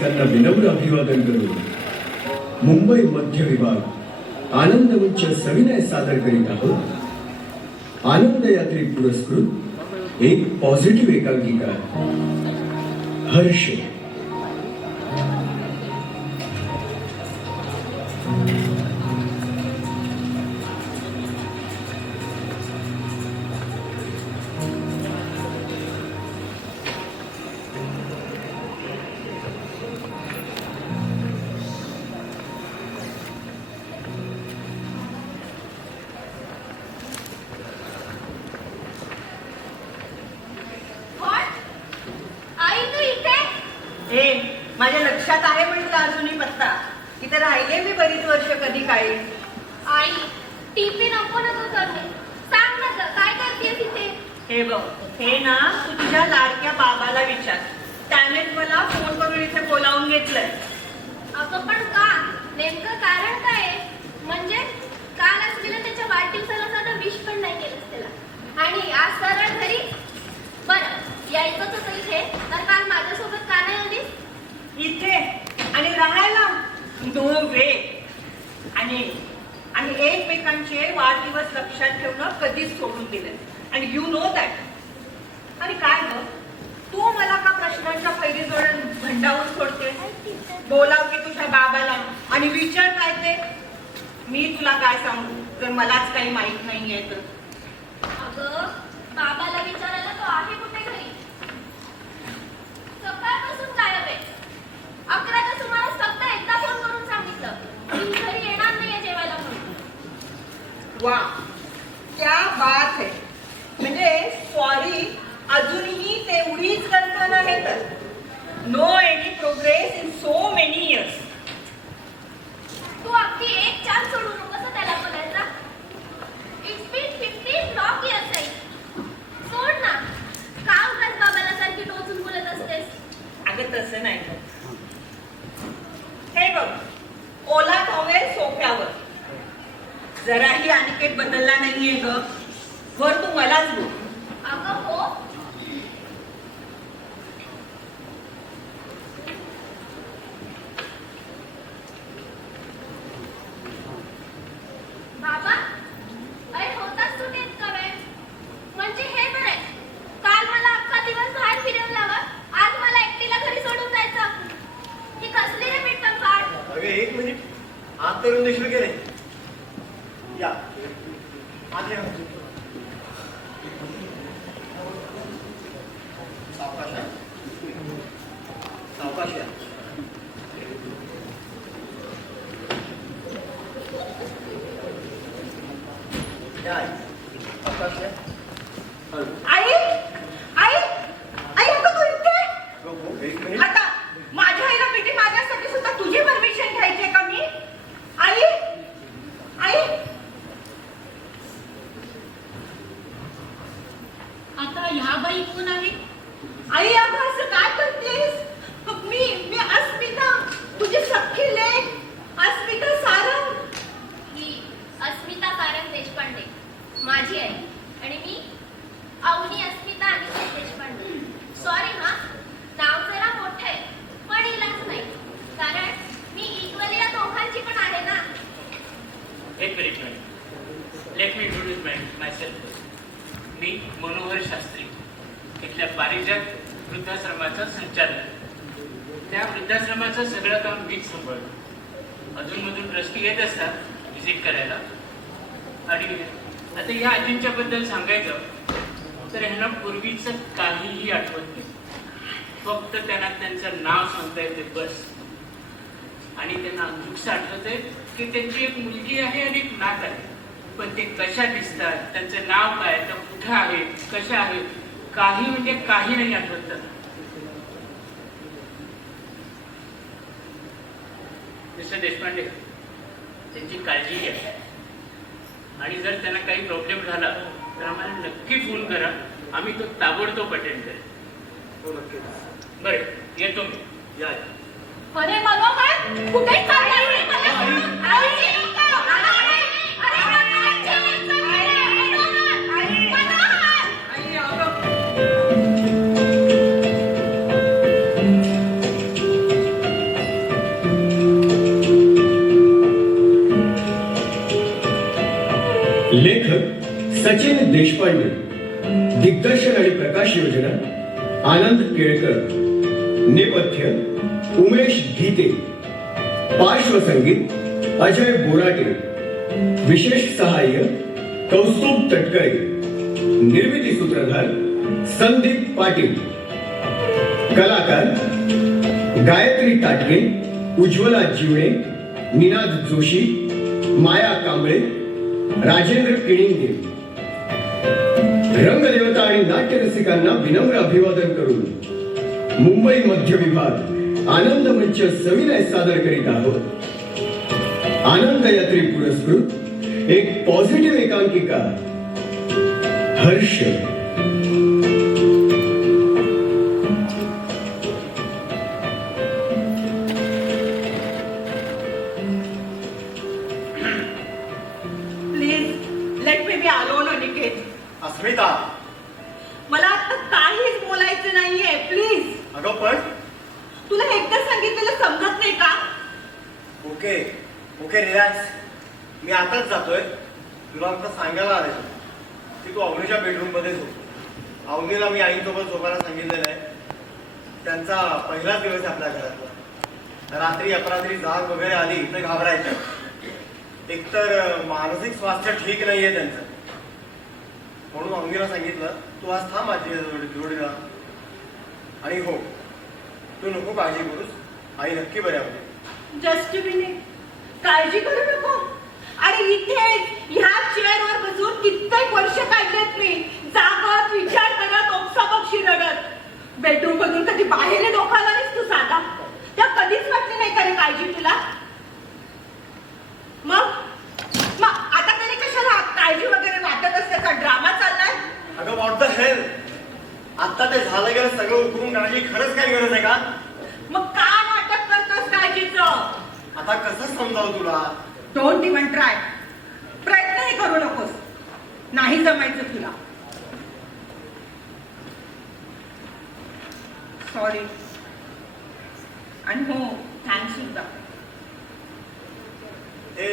रसिकांना विनम्र अभिवादन करून मुंबई मध्य विभाग आनंद मंच सविनय सादर करीत आहोत आनंद यात्री पुरस्कृत एक पॉझिटिव्ह एकांकिका हर्ष. माझ्या लक्षात आहे म्हटलं अजूनही पत्ता. इथे राहिले मी बरीच वर्ष कधी काही. आई टीपी नको नको करते. सांग ना ग काय करतेय तिथे. हे बघ हे ना तू तुझ्या लाडक्या बाबाला विचार. त्यानेच मला फोन करून इथे बोलावून घेतलंय. अगं पण का नेमकं कारण काय आहे. म्हणजे काल असलेलं त्याच्या वाढदिवसाला साधं विश पण नाही केलंस त्याला आणि आज सरळ घरी. बरं यायचंच होतं इथे तर काल माझ्यासोबत का नाही आलीस. इथे आणि राहायला नो वे. आणि एकमेकांचे वाढदिवस लक्षात ठेवणं कधीच सोडून दिले आणि यू नो दॅट. आणि काय ग तू मला का प्रश्नांच्या फैरी जोडून भंडावून सोडते. बोलाव की तुझ्या बाबाला आणि विचार काय ते. मी तुला काय सांगू जर मलाच काही माहित नाहीये तर. अगं बाबाला विचारायला तो आहे कुठे घरी. सकाळपासून गायब आहे. 11च्या सुमारास फक्त एकदा फोन करून सांगितलं की घरी येणार नाहीये जेवायला म्हणून. वा क्या बात है. म्हणजे सॉरी अजूनही तेवढीच कल्पना आहे तर. No any progress in so many years. तू अगदी एक चान्स सोडू नकोस त्याला बोलायचा. इट्स बीन 15 लॉंग इयर्स आहे. सोड ना का उगाच बाबाला सारखी टोचून बोलत असतेस. अगं तसं नाही ग. हे बघ ओला टॉवेल सोफ्यावर. जराही अनिकेत बदलला नाहीये ग. वर तू मलाच बोल. अगं हो बाबा अरे होताच तू ते इतका वेळ. म्हणजे हे बरं आहे काल मला अख्खा दिवस बाहेर फिरवल्यावर आज मला एकटीला घरी सोडून जायचं. ही कसली रे मिटम काढ. अगं एक मिनिट आत करून देशील की नाही. या आत या. सावकाश या. सावकाश या. सावकाश या. आई आई आई अगं तू इथे. एक मिनिट. आता माझ्या आईला पिटी माझ्यासाठी सुद्धा तुझी परमिशन घ्यायची का मी. आई आई आता ह्या बाई कोण आहे. आई अगं असं काय करतेस. मी अस्मिता तुझी सख्खी लेक अस्मिता सारंग. ही अस्मिता सारंग देशपांडे माझी आई आणि मी अवनी अस्मिता आणि देशपांडे. सॉरी हा नाव जरा मोठं आहे पण इलाज नाही कारण मी इक्वली या दोघांची पण आहे ना. एक minute let me introduce myself. मी मनोहर शास्त्री इथल्या पारिजात वृद्धाश्रमाचा संचालक. त्या वृद्धाश्रमाचं सगळं काम मीच सांभाळतो. अजूनमधून ट्रस्टी येत असतात व्हिजिट करायला. आणि आता या आजींच्या बद्दल सांगायचं तर ह्यांना पूर्वीचं काहीही आठवत नाही. फक्त त्यांना त्यांचं नाव सांगता येते बस. आणि त्यांना अजूनच आठवतंय की त्यांची एक मुलगी आहे आणि एक नात आहे. पण ते कशा दिसतात त्यांचं नाव काय तर कुठं आहे कशा आहे काही म्हणजे काही नाही आठवत त्यांना. मिस्टर देशपांडे त्यांची काळजी घ्या आणि जर त्यांना काही प्रॉब्लेम झाला तर आम्हाला नक्की फोन करा. आम्ही तो ताबडतोब अटेंड करेल. हो नक्कीच. बरं येतो मी. या. अरे मनोहर कुठे चाललाय रे मला. लेखक सचिन देशपांडे, दिग्दर्शन आणि प्रकाश योजना आनंद केळकर, नेपथ्य उमेश गीते, पार्श्वसंगीत अजय बोराटे, विशेष सहाय्य कौस्तुभ तटकरे, निर्मिती सूत्रधार संदीप पाटील, कलाकार गायत्री टाटके, उज्ज्वला जिवणे, निनाद जोशी, माया कांबळे, राजेंद्र किणिंगे. रंगदेवता आणि नाट्यरसिकांना विनम्र अभिवादन करून मुंबई मध्य विभाग आनंद मंच सविनय सादर करीत आहोत. आनंद यात्री पुरस्कृत एक पॉझिटिव्ह एकांकिका, Harsh. Please let me be alone Aniket. Asmita, मला आता काहीच बोलायचं नाहीये. प्लीज. अगं पण तुला एकदा सांगितलेलं समजत नाही का? Okay okay relax. मी आताच जातोय. तुला आता सांगायला आले की तू अवनीच्या बेडरूम मध्ये झोप. अवनीला मी आईसोबत झोपायला सांगितलेलं आहे. त्यांचा पहिलाच दिवस आहे आपल्या घरातला. रात्री अपरात्री जाग वगैरे आली तर घाबरायचं. एकतर मानसिक स्वास्थ्य ठीक नाहीये त्यांचं. म्हणून अवनीला सांगितलं तू आज थांब माझी जोडीला. आणि हो, तू नको काळजी करूस. आई नक्की बऱ्या होते. Just minute. काळजी करू नको. आणि इथे ह्या चेअरवर बसून कित्येक वर्ष काढलेत मी, जागत विचार करत ओक्साबोक्षी रडत. बेडरूम मधून कधी बाहेर डोकाला नाहीस तू साधा. त्या कधीच वाटली नाही का रे काळजी तुला? मग आता तरी कशाला काळजी वगैरे वाटत असल्याचा ड्रामा चाललाय? अगं व्हॉट द हेल. आता ते झालं गेलं सगळं उकरून काढायची खरंच काही गरज आहे का? मग का नाटक करतोस काळजीचं? आता कसं समजावं तुला? Don't even try. प्रयत्नही करू नकोस. नाही जमायचं तुला. सॉरी. आणि हो, थँक्स सुद्धा. हे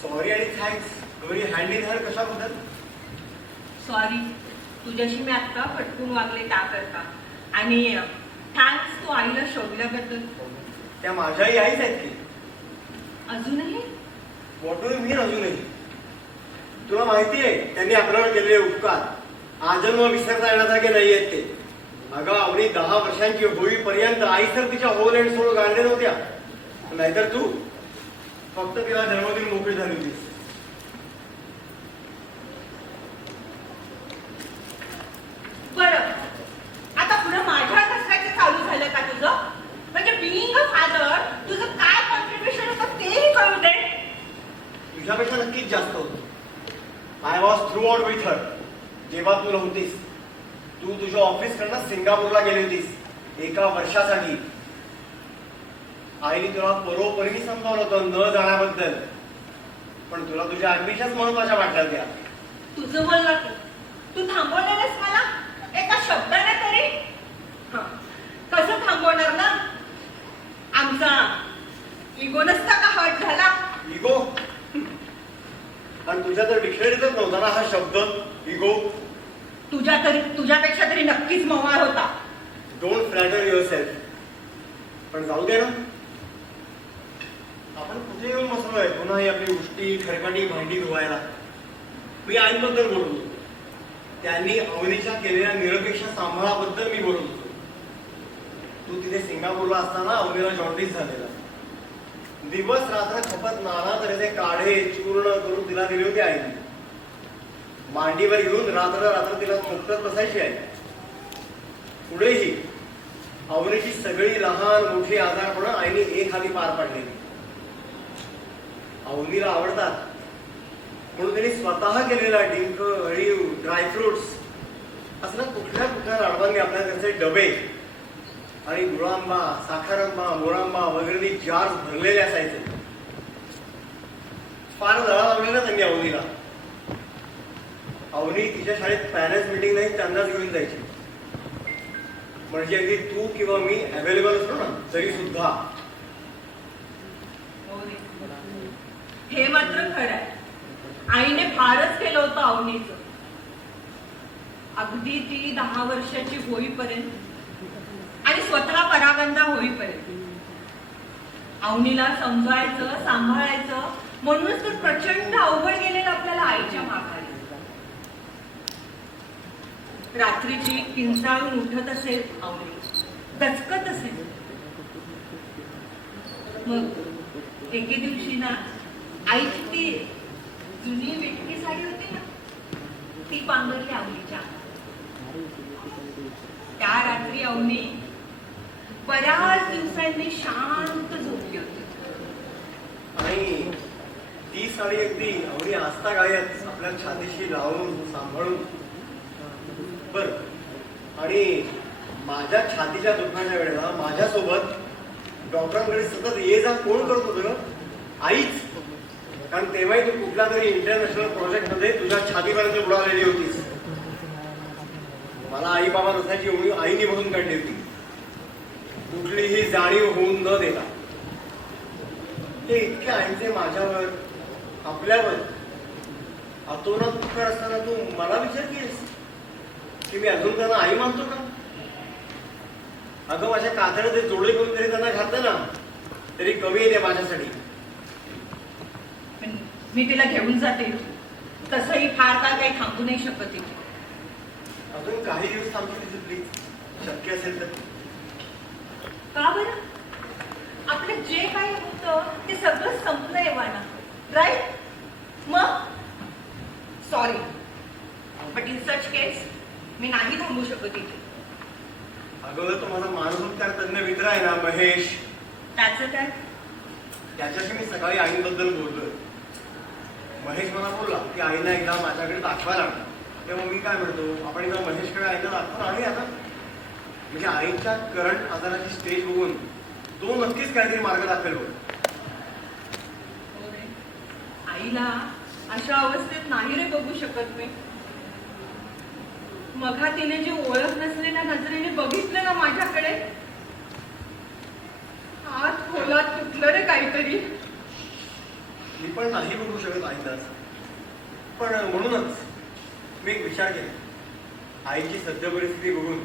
सॉरी आणि थँक्स दोन्ही हँड इन हँड कशाबद्दल? सॉरी तुझ्याशी मी आत्ता फटकून वागले त्याकरता. आणि थँक्स तू आईला शोधल्याबद्दल. त्या माझ्याही आईच आहेत की. अजूनही? व्हॉट डू यू मीन अजूनही? तुला माहिती आहे त्यांनी आपल्यावर केलेले उपकार आजन्म विसरता येण्यासारखे नाही आहेत ते. अगं अवनी 10 वर्षांची होईपर्यंत आई तर तिच्या होल अँड सोल गाडले नव्हत्या. नाहीतर तू फक्त तिला जन्मदिन मोकळी झाली होती. बरं, आता पुढे माझ्या कसल्याचं चालू झालं का तुझं? म्हणजे बिईंग अ फादर तुझं काय कॉन्ट्रीब्युशन होतं तेही कळू दे. तुझ्यापेक्षा नक्कीच जास्त होतं. I was through out with her. जेव्हा तू नव्हतीस, तू तुझ्या ऑफिसकडनं सिंगापूरला गेली होतीस 1 वर्षासाठी. आईने तुला परोपरीने समजावलं होतं न जाण्याबद्दल. पण तुला तुझ्या अम्बिशन्स महत्वाच्या वाटल्या त्या. तुझं बोलला तू थांबवणारच मला एका शब्दाने तरी? कसं थांबवणार ना? आमचा इगो नसता का हर्ट झाला? इगो? आणि तुझ्या तर डिक्शनरीतच नव्हता ना हा शब्द इगो. तुझ्यापेक्षा तरी नक्कीच मवाळ होता. Don't flatter your self. पण जाऊ दे ना. आपण कुठे येऊन बसलोय पुन्हा ही आपली उष्टी खरकटी भांडी धुवायला. मी आईबद्दल बोलत होतो. त्यांनी अवनीच्या केलेल्या निरपेक्ष सांभाळाबद्दल मी बोलत होतो. तू तिथे सिंगापूरला असताना अवनीला जॉन्डिस झालेला. दिवस रात्र खपत नाना तऱ्हेचे काढे चूर्ण करून तिला दिले होते आईने. मांडीवर घेऊन रात्र रात्र तिला चोखत बसायची आहे. पुढेही अवनीची सगळी लहान मोठी आजारपणं आईने एक हाती पार पाडलेली. अवनीला आवडतात म्हणून त्यांनी स्वतः केलेला डिंक, अळीव, ड्रायफ्रुट्स असं कुठल्या कुठल्या लाडवांनी आपल्या घरचे डबे आणि गुळांबा, साखरांबा, मोरांबा वगैरे जार्स भरलेले असायचे. फार दळा लावलेला त्यांनी अवनीला. अवनी तिच्या शाळेत पॅरेंट्स मिटिंग नाही त्यांनाच घेऊन जायची. म्हणजे अगदी तू किंवा मी अवेलेबल असतो ना तरी सुद्धा. हे मात्र खरं आहे. आईने फारच केलं होतं अवनीचं. अगदी ती 10 वर्षाची होईपर्यंत आणि स्वतः परागंदा होईपर्यंत अवनीला समजायचं, सांभाळायचं, म्हणूनच तर प्रचंड अवघड गेलेलं आपल्याला आईच्या मागारी. रात्रीची किंचाळून उठत असेल अवनी, दचकत असेल. मग एके दिवशी ना आईची ती जुनी विटकी साडी होती ना, ती पांघरली अवनीच्या अंगावर. त्या रात्री अवनी बऱ्याच दिवसांनी शांत झोपली होती. आणि ती साडी अगदी अवनी आस्था गायत आपल्या छातीशी लावून सांभाळून. बर, आणि माझ्या छातीच्या दुखण्याच्या वेळेला माझ्यासोबत डॉक्टरांकडे सतत ये जा कोण करत होतं? आईच. कारण तेव्हाही तू कुठल्या तरी इंटरनॅशनल प्रोजेक्ट मध्ये तुझ्या छातीपर्यंत बुडालेली होतीस. मला आई बाबा नसण्याची एवढी आईने बघून काढली होती, कुठलीही जाणीव होऊन न देता. ते इतके आईचे माझ्यावर, आपल्यावर अतोनात उपकार असताना तू मला विचार केलीस की मी अजून त्यांना आई मानतो का? अगं, माझ्या कातडे ते जोडे करून तरी त्यांना घातलं ना तरी कमी येते माझ्यासाठी. पण मी तिला घेऊन जाते. तसंही फार काळ काही थांबू नाही शकत तिथे. अजून काही दिवस थांबतो तिथे प्लीज, शक्य असेल तर. का बरं? आपलं जे काही होतं ते सगळं संपलंय वाना, राईट? मग sorry, but in such case मी नाही थांबू शकत इथे. अगं, तो माझा मानसोपचार तज्ञ मित्र आहे ना महेश, त्याचं काय? त्याच्याशी मी सकाळी आईबद्दल बोललोय. महेश मला बोलला की आईला एकदा माझ्याकडे दाखवायला आण. तेव्हा मी काय म्हणतो, आपण एकदा महेशकडे आईला दाखवून आणूया ना. म्हणजे आईच्या करंट आजाराची स्टेज बघून तो नक्कीच काहीतरी मार्ग दाखवेल बघ. आईला अशा अवस्थेत नाही रे बघू शकत मी. मघा तिने जे ओळख नसलेल्या नजरेने बघितलं ना माझ्याकडे, आत खोलात तुटलं रे काहीतरी. मी पण नाही बघू शकत आईला. पण म्हणूनच मी एक विचार केला, आईची सध्या परिस्थिती बघून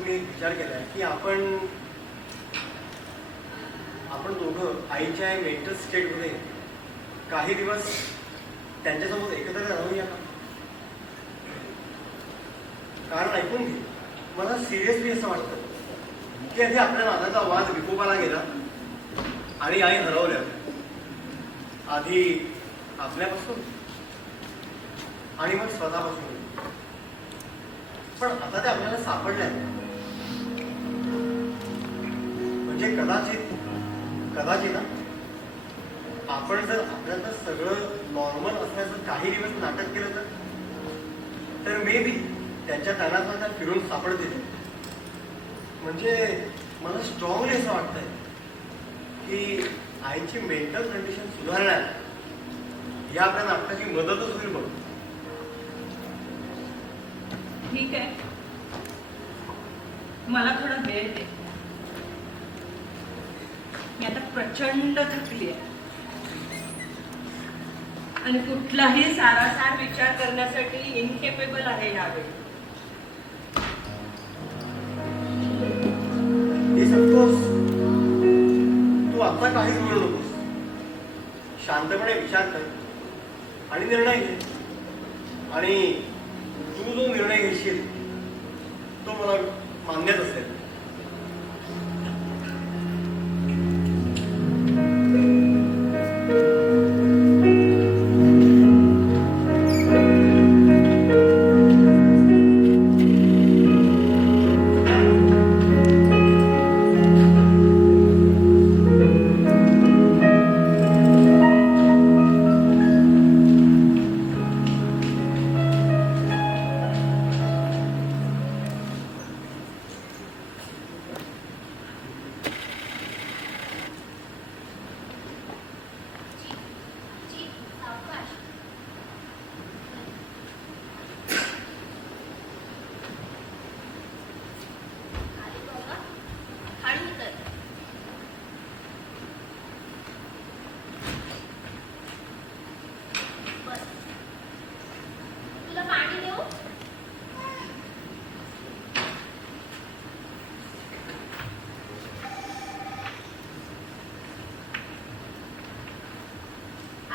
मी एक विचार केलाय की आपण दोघं आईच्या मेंटल स्टेटमध्ये काही दिवस त्यांच्यासोबत एकत्र राहूया का? कारण ऐकून घे, मला सिरियसली असं वाटतं की आधी आपल्या नात्याचा वाद विकोपाला गेला आणि आई हरवल्या. आधी आपल्यापासून आणि मग स्वतःपासून. पण आता ते आपल्याला सापडल्या. म्हणजे कदाचित ना आपण जर आपल्याला सगळं नॉर्मल असण्याचं काही दिवस नाटक केलं तर मे बी त्यांच्या तनात फिरून सापडतील. म्हणजे मला स्ट्रॉंगली असं वाटतंय की आईची मेंटल कंडिशन सुधारण्यात या आपल्या नाटकाची मदतच होईल बघ. ठीक आहे, मला थोडा वेळ दे. मी आता प्रचंड थकली आहे आणि कुठलाही सारासार विचार करण्यासाठी इनकेपेबल आहे यावेळी. तू आता काहीच बोलू नकोस. शांतपणे विचार कर आणि निर्णय घे. आणि तू जो निर्णय घेशील तो मला मान्यच असेल.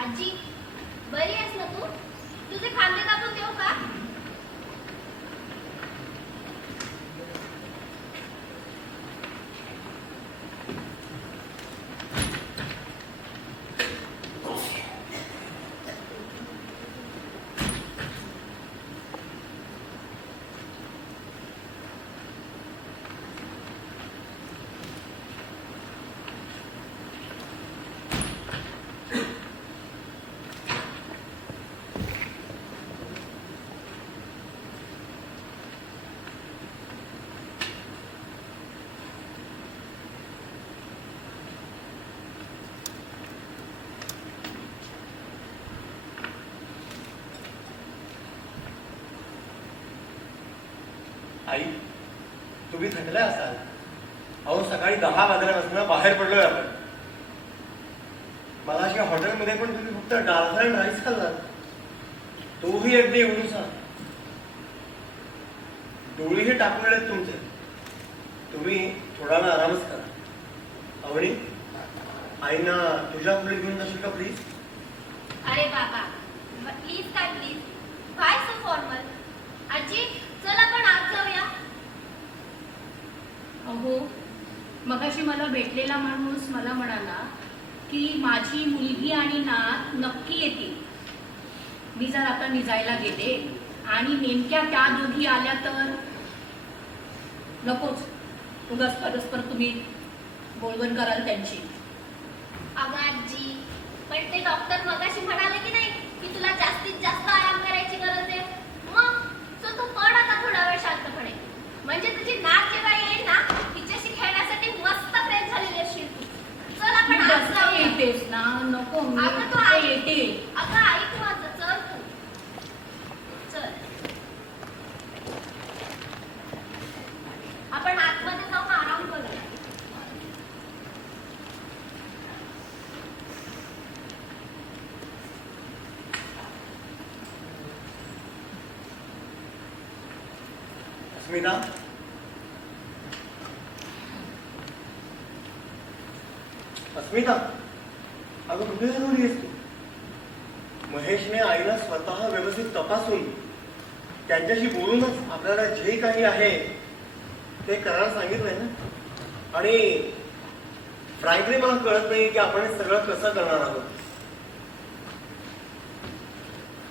आजी बरी आहेस ना तू? तुझे खांदे दाबून देऊ का? आई तुम्ही थकल्या असाल. अहो सकाळी 10 वाजल्यापासून बाहेर पडलोय आपण. मला अशा हॉटेलमध्ये पण तुम्ही फक्त डाळ फ्राय राईस खाल्ला, तोही अगदी एवढूसा. डोळेही टाकून आहेत तुमचे. तुम्ही थोडा वेळ आरामच करा. अवनी, आईना तुझ्या पुढे घेऊन जाशील का प्लीज? अरे बाबा प्लीज काय प्लीज, काय सो फॉर्मल. आजी चल आपण आज जाऊया. अहो मगाशी मला भेटलेला माणूस मला म्हणाला की माझी मुलगी आणि नात नक्की येतील. मी जर आता निजायला गेले आणि नेमक्या त्या दोघी आल्या तर नकोच. उगाच परस्पर तुम्ही बोलवण कराल त्यांची. अगं आजी पण ते डॉक्टर मगाशी म्हणाले की नाही की तुला जास्तीत जास्त आराम करायची गरज आहे. मग सो तू पड आता थोडा वेळ शांतपणे. म्हणजे तुझी नाक जेव्हा येईल ना तिच्याशी खेळण्यासाठी मस्त फ्रेश झालेली असशील तू. चल आपण आज जास्त जाऊया. येतेस ना? नको मी अगं तू तिथे आई- येते. अगं ऐक माझं, चल तू चल. आपण आतमध्ये जाऊन आराम करूया. अस्मिता, अस्मिता, अगं कुठे हरवली आहेस तू? महेशने आईला स्वतः व्यवस्थित तपासून त्यांच्याशी बोलूनच आपल्याला जे काही आहे ते करायला सांगितलंय ना. आणि फ्रँकली मला कळत नाही की आपण हे सगळं कसं करणार आहोत.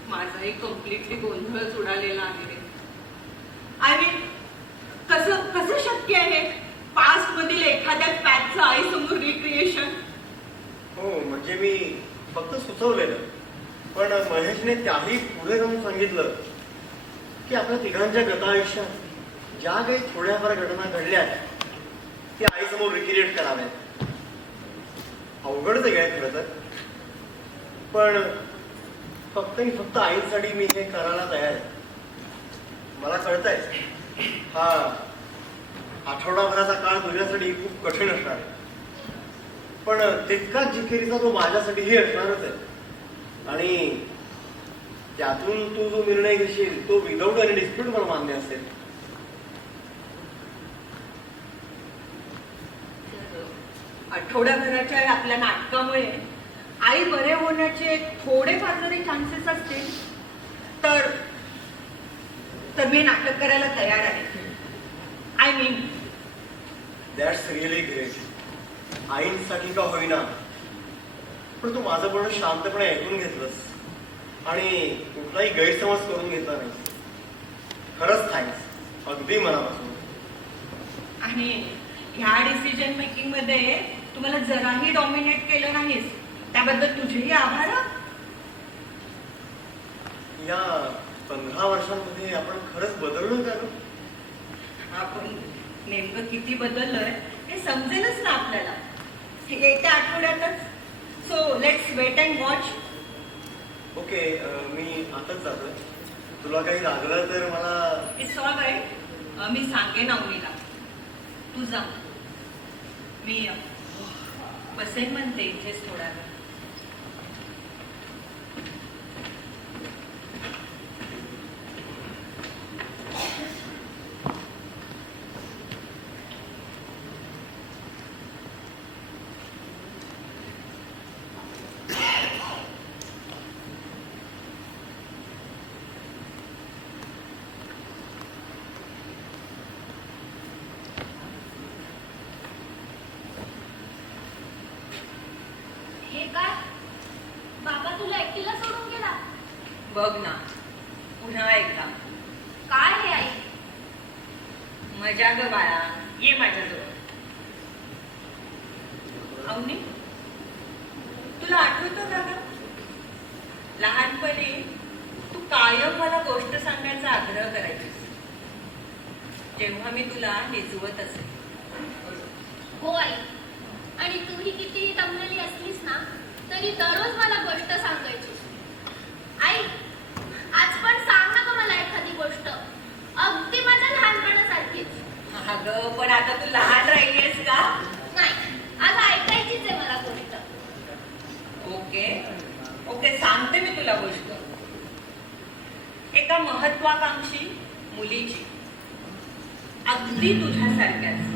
माझाही कम्प्लिटली गोंधळच उडालेला आहे रे. आय मीन कसं कसं शक्य आहे पास्ट मधील एखाद्या पॅचचं आईसमोर रिक्रिएशन? हो म्हणजे मी फक्त सुचवलेलं, पण महेशने त्याही पुढे जाऊन सांगितलं की आपल्या तिघांच्या गत आयुष्यात ज्या काही थोड्याफार घटना घडल्या आहेत त्या आईसमोर रिक्रिएट कराव्यात. अवघडच आहे काय खरं तर, पण फक्त आईसाठी मी हे करायला तयार आहे. मला कळतंय हा आठवडाभराचा काळ तुझ्यासाठी खूप कठीण असणार आहे, पण तितकाच जिकिरीचा तो माझ्यासाठीही असणारच आहे. आणि त्यातून तू जो निर्णय घेशील तो विदाऊट एनी डिस्प्यूट मला मान्य असेल. आठवड्याभराच्या आपल्या नाटकामुळे आई बरे होण्याचे थोडेफार जरी चान्सेस असतील तर तर मी नाटक करायला तयार आहे. I mean that's really great. आईंसाठी का होईना, पण तू माझं बोलणं शांतपणे ऐकून घेतलंस आणि कुठलाही गैरसमज करून घेतला नाही. खरंच थँक्स, अगदी मनापासून. आणि ह्या डिसिजन मेकिंग मध्ये तुम्हाला जराही डॉमिनेट केलं नाहीस त्याबद्दल तुझेही आभार. या 15 वर्षांमध्ये आपण खरंच बदललो का ग? आपण नेमकं किती बदललोय हे समजेलच ना आपल्याला येत्या आठवड्यातच. So let's wait and watch. Okay, मी आताच जातोय. तुला काही लागलं तर मला. It's all right. मी सांगेन अवनीला. तू जा. मी बसेन म्हणते इथेच थोडा वेळ. बघ ना पुन्हा एकदा काय हे आई? मजा ग बाळा, ये माझ्याजवळ. अवनी, तुला आठवतं का ग? लहानपणी तू कायम मला गोष्ट सांगायचा आग्रह करायचीस जेव्हा मी तुला निजवत असे. हो आई. आणि तूही कितीही दमलेली असलीस ना तरी दररोज मला गोष्ट सांगायची. आई, आज पण सांग ना ग मला एखादी गोष्ट, अगदी माझ्या लहानपणासारखीच. अगं पण आता तू लहान राहिलीस का? नाही, आज ऐकायचीच आहे मला गोष्ट. ओके ओके, सांगते मी तुला गोष्ट. एका महत्वाकांक्षी मुलीची, अगदी तुझ्यासारख्याच,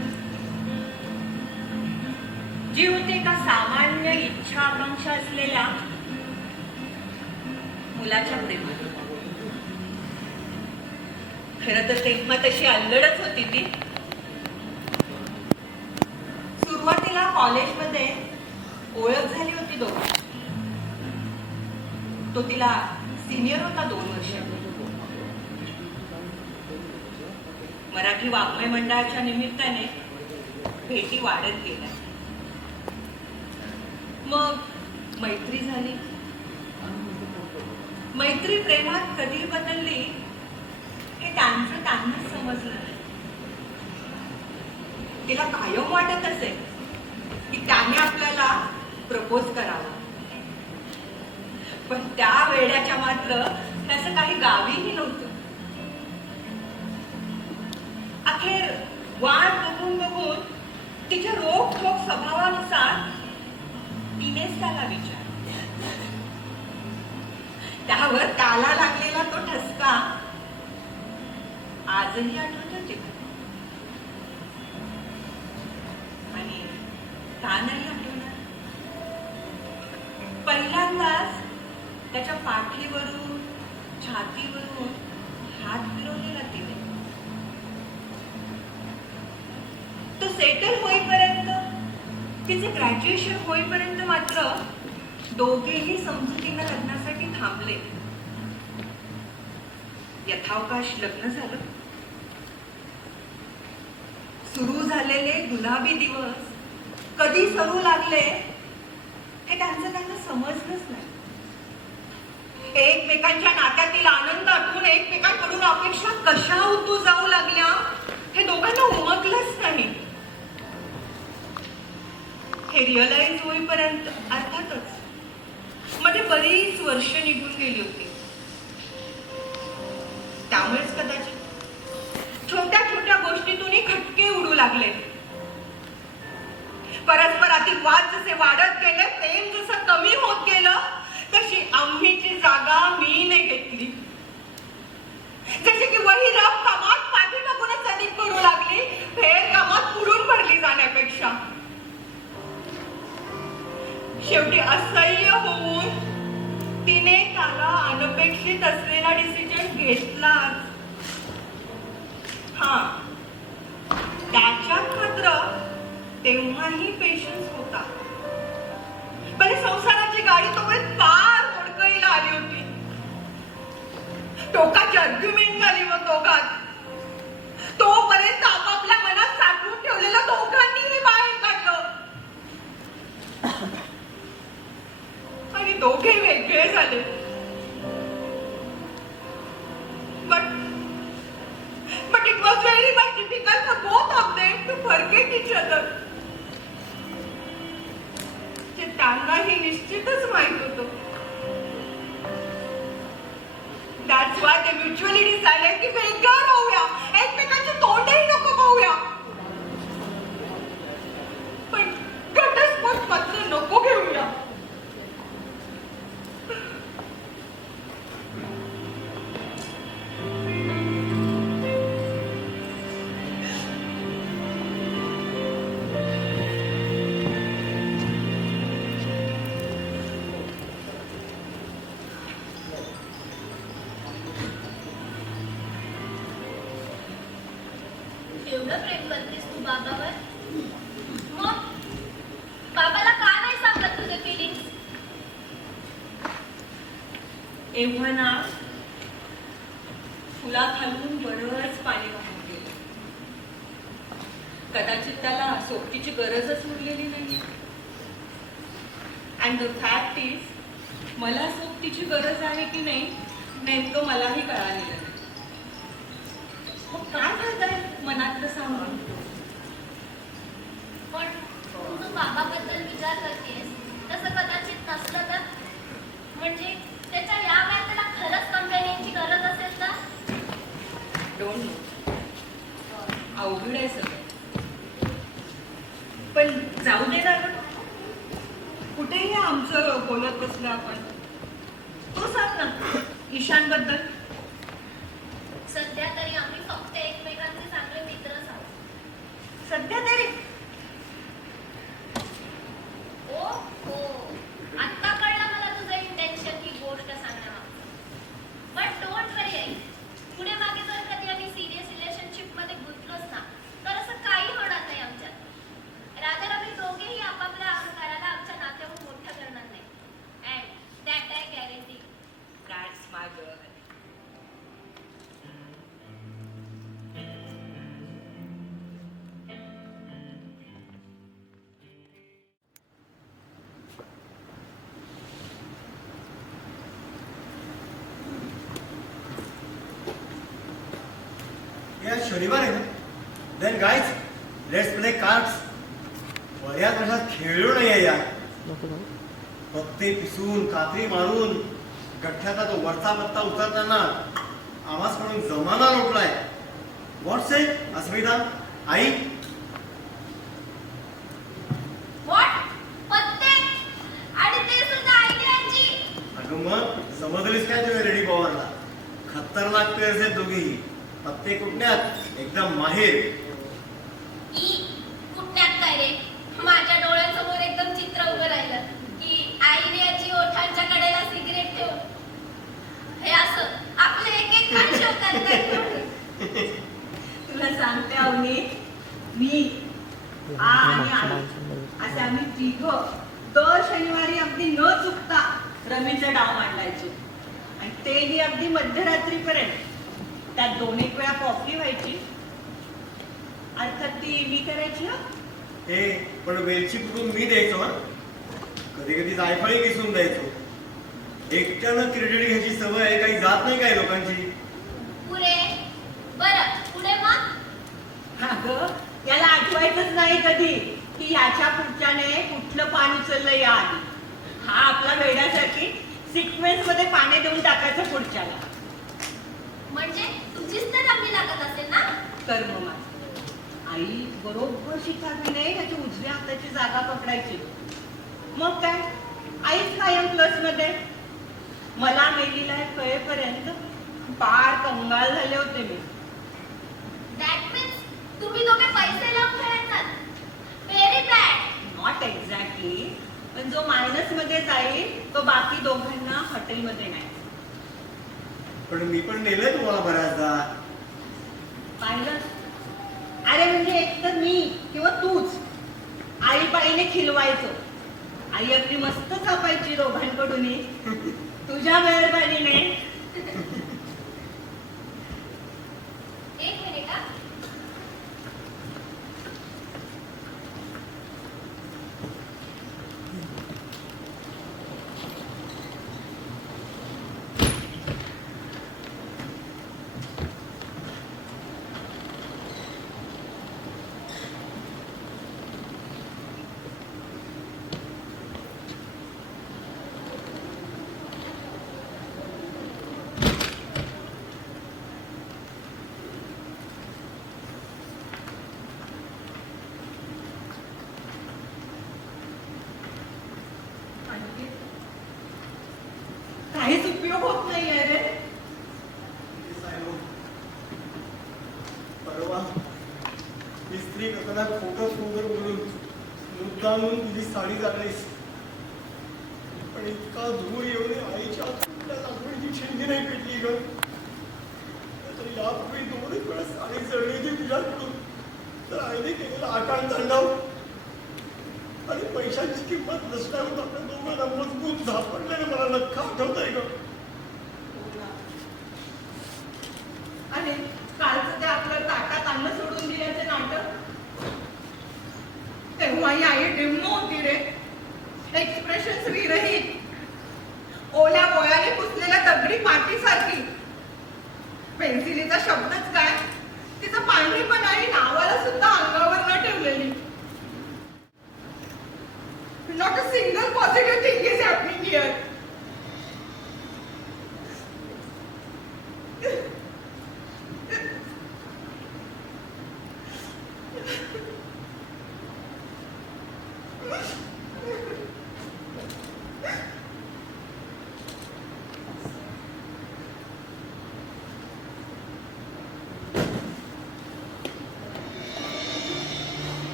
जी होती एका सामान्य इच्छा आकांक्षा असलेल्या मुलाच्या प्रेमात. खरं तर तेव्हा तशी अल्लडच होती ती. सुरुवातीला कॉलेजमध्ये ओळख झाली होती दोघांची. तो तिला सिनियर होता 2 वर्ष. मराठी वाङ्मय मंडळाच्या निमित्ताने भेटी वाढत गेल्या. मग मैत्री झाली. मैत्री प्रेमात कधी बदलली हे त्यांचं त्यांनाच समजलं नाही. तिला कायम वाटत असे की त्याने आपल्याला प्रपोज करावा, पण त्या वेड्याच्या मात्र त्याचं काही गावीही नव्हतं. अखेर वाट बघून बघून तिच्या रोखठोक स्वभावानुसार तिनेच त्याला विचारलं. त्यावर त्याला लागलेला तो ठसका आजही आठवतो तिला. आणि का नाही आठवणार? पहिल्यांदाच त्याच्या पाठीवरून छातीवरून हात फिरवलेला तिने. तो सेटल होईपर्यंत, तिचे ग्रॅज्युएशन होईपर्यंत मात्र दोघेही समजुतीनं लग्नासाठी थांबले. यथावकाश लग्न झालं. सुरू झालेले गुलाबी दिवस कधी सरू लागले हे त्यांचं त्यांना समजलंच नाही. एकमेकांच्या नात्यातील आनंद आठवून एकमेकांकडून अपेक्षा कशा उतू जाऊ लागल्या हे दोघांना उमगलंच नाही. हे रिअलाइज होईपर्यंत अर्थातच मध्ये बरीच वर्ष निघून गेली होती. त्यामुळेच कदाचित छोट्या छोट्या गोष्टीतूनही खटके उडू लागले. परस्परातील वाद जसे वाढत गेले, प्रेम जसं कमी होत गेलं, तशी आम्हीची जागा मीने घेतली. जसे की वही रफ कामात पाठीमागूनच अधिक करू लागली, फेर कामात पुढून भरली जाण्यापेक्षा. शेवटी असह्य होऊन तिने त्याला अनपेक्षित असलेला डिसिजन घेतलाच. हा, त्याच्यात मात्र तेव्हाही पेशन्स होता. पण संसाराची गाडी तोपर्यंत फार मोडकळीला आली होती. टोकाची आर्ग्युमेंट झाली मग दोघात. तोपर्यंत आपापल्या मनात साठवून ठेवलेलं दोघांनीही बाहेर काढलं आणि दोघे वेगळे झाले. But it was very much difficult for both of them to forget each other. जे त्यांनाही निश्चितच माहित होतं. That's why they mutually decided की वेगळं राहूया, एकमेकांचे तोंडही नको पाहूया, पण घटस्फोट मात्र नको घेऊया. एवढं प्रेम करतेस तू बाबावर? मग बाबाला का नाही सांगत तुझे फिलिंग्स? तेव्हा ना फुलाखालून बरंच पाणी वाहून गेलं. कदाचित त्याला सोबतीची गरजच उरलेली नाही. अँड द फॅक्ट इज मला सोबतीची गरज आहे की नाही नेमकं मलाही कळालेलं नाही. मग काय करताय मनातलं सांगून? पण तू बाबाबद्दल विचार करतेस तसं कदाचित नसलं तर, म्हणजे त्याच्या या वेळेला त्याला खरंच कंपनीची गरज असेल तर. डोंट नो, अवघड आहे सगळं. पण जाऊ दे ना गं. कुठेही आमचं बोलत बसलं आपण. तो सांग ना ईशान बद्दल. सध्या तरी आम्ही फक्त एकमेकांचे चांगले मित्रच आहोत. सध्या तरी ओ हो, आत्ता कळलं मला तुझं इंटेन्शन ही गोष्ट सांगण्यामागचं. बट डोंट वरी आई, पुढे मागे जर कधी आम्ही सिरियस रिलेशनशिप मध्ये गुंतलोच ना तर असं काही होणार नाही आमच्यात. रादर आम्ही दोघेही आपापल्या अहंकाराला आमच्या नात्यावर मोठं करणार नाही. And that I guarantee. That's my girl. आज शनिवार आहे ना. Then guys let's play cards. बऱ्याच वर्षात खेळलो नाही आहे यार. पत्ते पिसून कात्री मारून गठ्ठ्याचा तो वरचा पत्ता उतरताना आवाज म्हणून जमाना लोटलाय. व्हॉट्स आहे अस्मिता आई? व्हॉट? पत्ते? आणि ते सुद्धा आयडियाची? अगं मग समजलीस काय तुम्ही रेडी पॉवरला? खतरनाक प्लेयर्स आहेत दोघेही. पत्ते कुठण्यात एकदम माहेर. ई कुठण्यात काय रे? माझ्या डोळ्यांसमोर एकदम चित्र उभं राहिलं की आईने याची ओठांच्या कडेला सिगरेट ठेवून हे असं आपलं एक एक खान शेवतात काय. तुला सांगते अवनी, मी आणि आई असे आम्ही तिघं दर शनिवारी अगदी न चुकता रमीचा डाव मांडायचो. आणि तेही अगदी मध्यरात्रीपर्यंत. त्यात 2-1 वेळा कॉफी व्हायची. अर्थात ती मी करायची. हे पण वेलची कुठून मी द्यायचो. हा कधी कधी जायफळी किसून द्यायचो. एकट्यानं क्रेडिट घ्यायची सवय आहे काही जात नाही काय लोकांची. पुरे बरं पुढे मग. अगं याला आठवायचंच नाही कधी की याच्या पुढच्याने कुठलं पान उचललं या आधी. हा आपला वेड्यासाठी सिक्वेन्स मध्ये पाणी देऊन टाकायचं पुढच्याला. म्हणजे तुझीच तर रमी लागत असेल ना. कर्म माझं. आई बरोबर शिकावीने त्याची उजव्या हाताची जागा पकडायची. मग काय आईच कायम प्लस मध्ये. मला मेलीला कळेपर्यंत पार कंगाल झाले होते मी. दॅट मीन्स तुम्ही दोघे पैसे लावून खेळायचात. Very bad. Not exactly. पण जो मायनस मध्ये जाईल तो बाकी दोघांना हॉटेलमध्ये नाही. पण मी पण नेलंय तुम्हाला बऱ्याचदा. पाहिलं? अरे म्हणजे एक तर मी किंवा तूच आईबाईने खिलवायचो. आई आपली मस्त कापायची दोघांकडून तुझ्या मेहरबानीने. एक मिनिट हा. काहीच उपयोग होत नाहीये रे. परवा स्त्री करताना खोटं सुंदर बोलून मुद्दामून तुझी साडी जाणलीस. पण इतका धूर येऊन आईच्या लाकूडची छिंडी नाही पेटली ग. तर यापूर्वी 2 वेळा साडी जळली होती तुझ्याकडून. तर आईने केलेला आकांड तांडव आणि पैशांची किंमत नसल्यावर आपल्या दोघांना मजबूत झापडल्याने मला नक्का आठवत आहे ग. निर्लिम्म होती रे. एक्सप्रेशन्स विरहित, ओल्या बोळ्याने पुसलेल्या दगडी मातीसारखी. पेन्सिलीचा शब्दच काय, तिचं पांढरीपण आणि नावाला सुद्धा अंगावर न ठेवलेली. Not a single positive thing is happening here.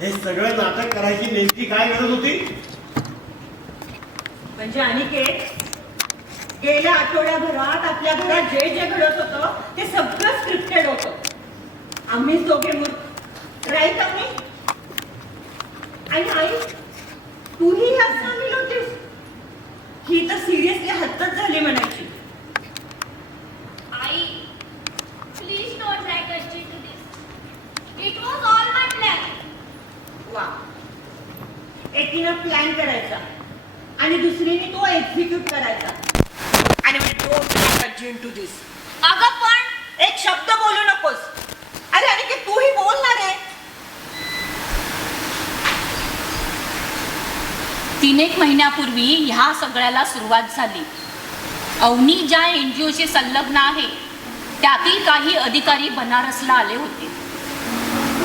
हे सगळं नाटक करायची नेमकी काय गरज होती? म्हणजे अनिकेत, गेल्या आठवड्याभरात आपल्या घरात जे जे घडत होतं ते सगळं स्क्रिप्टेड होतं. आम्हीच दोघे मूर्ख, राईट आम्ही. आणि आई, तूही यात सामील होतीस. ही तर सिरियसली हद्दच झाली म्हणायची. आई, please don't drag us into this. It was all my plan. वा, एकीनं प्लॅन करायचा आणि दुसरीने तो एक्झिक्यूट करायचा. आणि टू दिस. अगं पण एक शब्द बोलू नकोस. अरे अनिकेत, तूही बोलणार आहे. 3-1 महिन्यापूर्वी ह्या सगळ्याला सुरुवात झाली. अवनी ज्या NGOशी संलग्न आहे त्यातील काही अधिकारी बनारसला आले होते.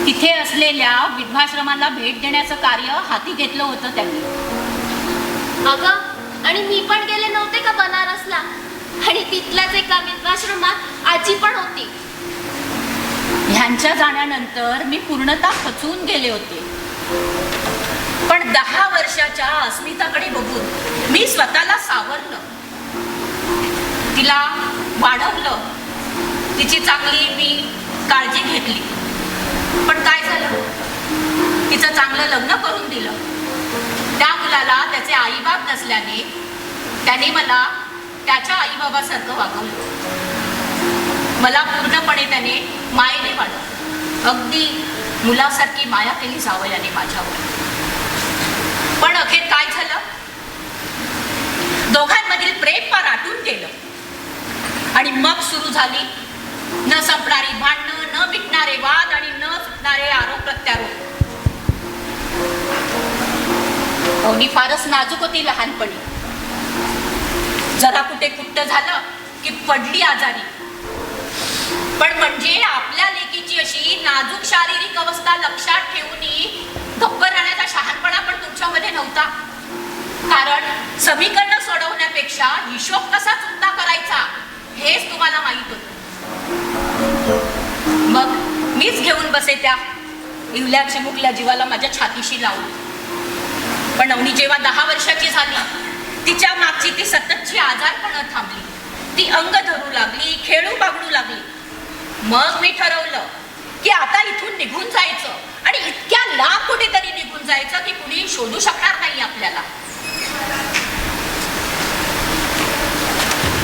तिथे असलेल्या विधवाश्रमाला भेट देण्याचं कार्य हाती घेतलं होतं त्यांनी. अगं, आणि मी पण गेले नव्हते का बनारसला? आणि तिथल्याच एका विधवाश्रमात आजी पण होती. ह्यांच्या जाण्यानंतर मी पूर्णतः खचून गेले होते. पण 10 वर्षाच्या अस्मिताकडे बघून मी स्वतःला सावरलं, तिला वाढवलं, तिची चांगली मी काळजी घेतली. पण काय झालं, तिचं चांगलं लग्न करून दिलं. त्या मुलाला त्याचे आईबाप नसल्याने त्याने मला त्याच्या आईबाबासारखं वागवलं. मला पूर्णपणे त्याने मायेने वाढवलं. अगदी मुलासारखी माया केली जावयाने माझ्यावर. पण अखेर काय झालं, दोघांमधील प्रेम पार आटून गेलं. आणि मग सुरू झाली न संपणारी भांडणं, न मिटणारे वाद आणि न सुटणारे आरोप प्रत्यारोप. अवनी फारच नाजूक होती लहानपणी. जरा कुठे कुट्ट झालं की पडली आजारी पण म्हणजे आपल्या लेकीची अशी नाजूक शारीरिक अवस्था लक्षात ठेवून गप्प राहण्याचा शहाणपणा पण तुमच्यामध्ये नव्हता. कारण समीकरण सोडवण्यापेक्षा हिशोब कसा चुकता करायचा हेच तुम्हाला माहित होतं. मग मीच घेऊन बसे त्या इवल्या चिमुकल्या जीवाला माझ्या छातीशी लावून. पण अवनी जेव्हा 10 वर्षाची झाली, तिच्या मागची ती सततची आजारपणं थांबली, ती अंग धरू लागली, खेळू बागडू लागली. मग मी ठरवलं की आता इथून निघून जायचं आणि इतक्या लांब कुठेतरी निघून जायचं की कुणी शोधू शकणार नाही आपल्याला.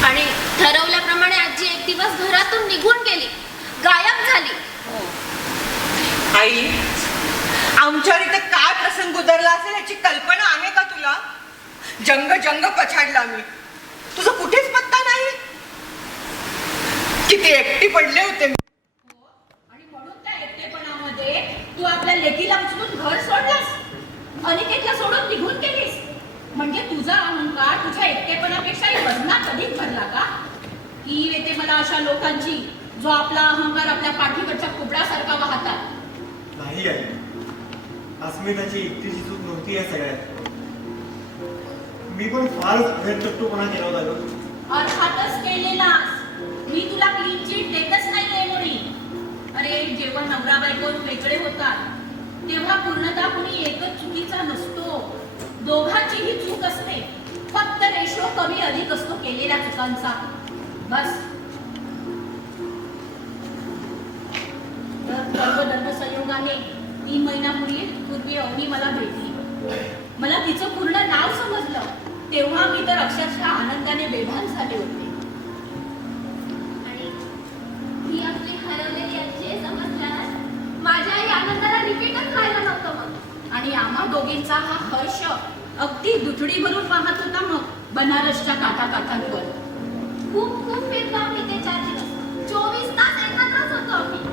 आणि ठरवल्याप्रमाणे आजी एक दिवस घरातून निघून गेली, गायब झाली. आई, आमच्यावर इथे काय प्रसंग उतरला असेल याची कल्पना आहे का तुला? जंग जंग पछाडला मी, तुझा कुठेच पत्ता नाही. किती एकटी पडले होते मी. आणि म्हणून त्या एकटेपणामध्ये तू आपल्या लेकीला उचलून घर सोडलास, अनिकेतला सोडून निघून गेलीस. म्हणजे तुझा अहंकार तुझ्या एकटेपणापेक्षाही वजना कधीच भरला का? की येते मला अशा लोकांची जो आपला अहंकार आपल्या पाठीवरच्या कुबडासारखा वाहतात. नाही आई, अस्मिताची एकटीची चूक नव्हती या सगळ्यात. मी पण फारच भेदतट्टूपणा केला होता ग. अर्थातच केलेलास. मी तुला क्लीन चिट देतच नाहीये मुली. अरे जेव्हा नवरा बायको वेगळे होतात तेव्हा पूर्णतः कुणी एकच चुकीचा नसतो, दोघांचीही चूक असते. फक्त रेशो कमी अधिक असतो केलेल्या चुकांचा, बस. सर्वधर्म संयोगाने 3 महिन्यापूर्वी अवनी मला भेटली. मला तिचं पूर्ण नाव समजलं तेव्हा मी तर अक्षरशः आनंदाने बेभान झाले होते. आणि ही आपली हरवलेली आजी आहे समजल्यावर माझ्याही आनंदाला रिपीटच राहिलं नव्हतं. मग आणि आम्हा दोघींचा हा हर्ष अगदी दुथडी भरून वाहत होता. मग बनारसच्या काठाकाठांवर खूप खूप फिरलो आम्ही ते 4 दिवस. 24 तास एकत्रच होतो आम्ही.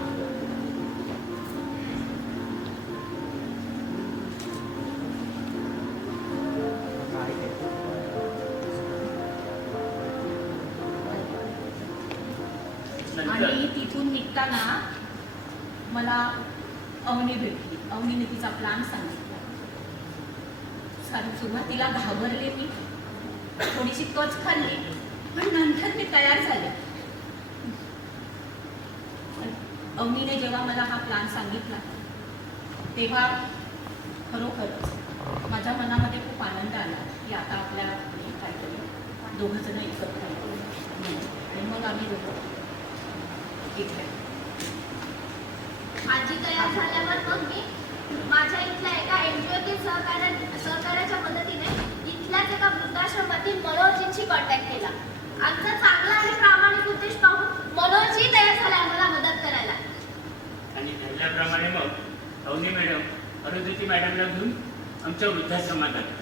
आणि तिथून निघताना मला अवनी भेटली. अवनीने तिचा प्लॅन सांगितला. सुरुवातीला घाबरले मी, थोडीशी कच खाल्ली, पण नंतर मी तयार झाले. अवनीने जेव्हा मला हा प्लॅन सांगितला तेव्हा खरोखरच माझ्या मनामध्ये खूप आनंद आला की आता आपल्या काहीतरी 2 जण एकत्र आले. आणि मग आम्ही दोघं इथे. आजी तयार झाल्यावर मग मी माझ्या इथल्या एका एनजीओतील सहकार्याच्या मदतीने इथल्याच एका वृद्धाश्रमातील मनोहरजींशी कॉन्टॅक्ट केला. आमचा चांगला आणि प्रामाणिक उद्देश पाहून मनोहरजी तयार झाले आम्हाला मदत करायला. आणि ठरल्याप्रमाणे मग अवनी मॅडम अरुंधती मॅडमला घेऊन आमच्या वृद्धाश्रमात आले.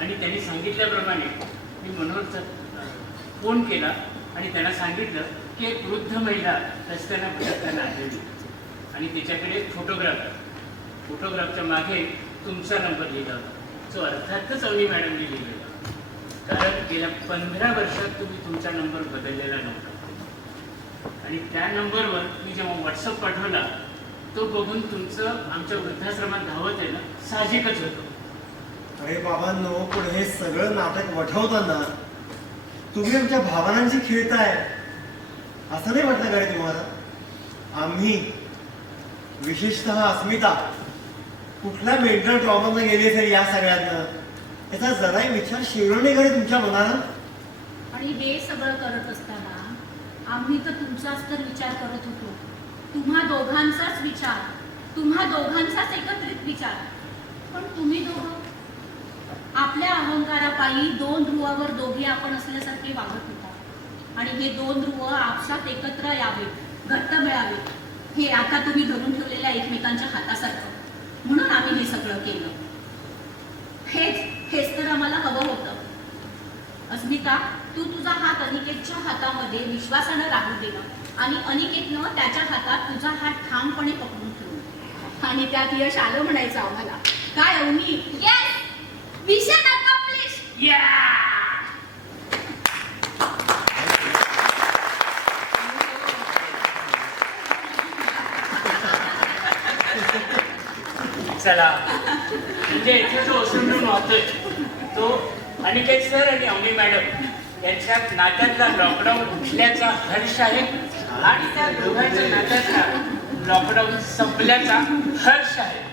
आणि त्यांनी सांगितल्याप्रमाणे मी मनोहरचा फोन केला आणि त्यांना सांगितलं की एक वृद्ध महिला रस्त्याला भटकताना आढळली आणि तिच्याकडे एक फोटोग्राफच्या मागे तुमचा नंबर लिहिला होता, जो अर्थातच अवनी मॅडमने लिहिलेला. कारण गेल्या 15 वर्षात तुम्ही तुमचा नंबर बदललेला नव्हता. आणि त्या नंबरवर मी जेव्हा व्हॉट्सअप पाठवला तो बघून तुमचं आमच्या वृद्धाश्रमात धावत आहे ना साहजिकच होतं. अरे बाबांनो, पण हे सगळं नाटक वठवताना तुम्ही आमच्या भावनांशी खेळताय असं नाही वाटलं का रे तुम्हाला? आम्ही विशेषतः अस्मिता कुठल्या मेंटल ट्रॉमानं गेली असेल या सगळ्यातनं याचा जराही विचार शिवलं नाही का रे तुमच्या मनाला? आणि हे सगळं करत असताना आम्ही तर तुमचाच तर विचार करत होतो. तुम्हा दोघांचाच विचार, तुम्हा दोघांचाच एकत्रित विचार. पण तुम्ही दोघं आपल्या अहंकारापायी 2 ध्रुवावर दोघे आपण असल्यासारखे वागत होता. आणि हे 2 ध्रुव आपसात एकत्र यावे, घट्ट मिळावे, हे आता तुम्ही धरून ठेवलेल्या एकमेकांच्या हातासारखं. म्हणून आम्ही हे सगळं केलं. हेच तर आम्हाला हवं होतं. अस्मिता, तू तुझा हात अनिकेतच्या हातामध्ये विश्वासानं राहू दिला आणि अनिकेतनं त्याच्या हातात तुझा हात ठामपणे पकडून ठेवला. आणि त्यात यश आलं म्हणायचं आम्हाला. काय अवनी? Yes, mission accomplish. चला म्हणजे इथे जो ओसंडून वाहतोय तो अनिकेत सर आणि अवनी मॅडम यांच्या नात्यातला लॉकडाऊन उठल्याचा हर्ष आहे आणि त्या दोघांच्या नात्यातला लॉकडाऊन संपल्याचा हर्ष आहे.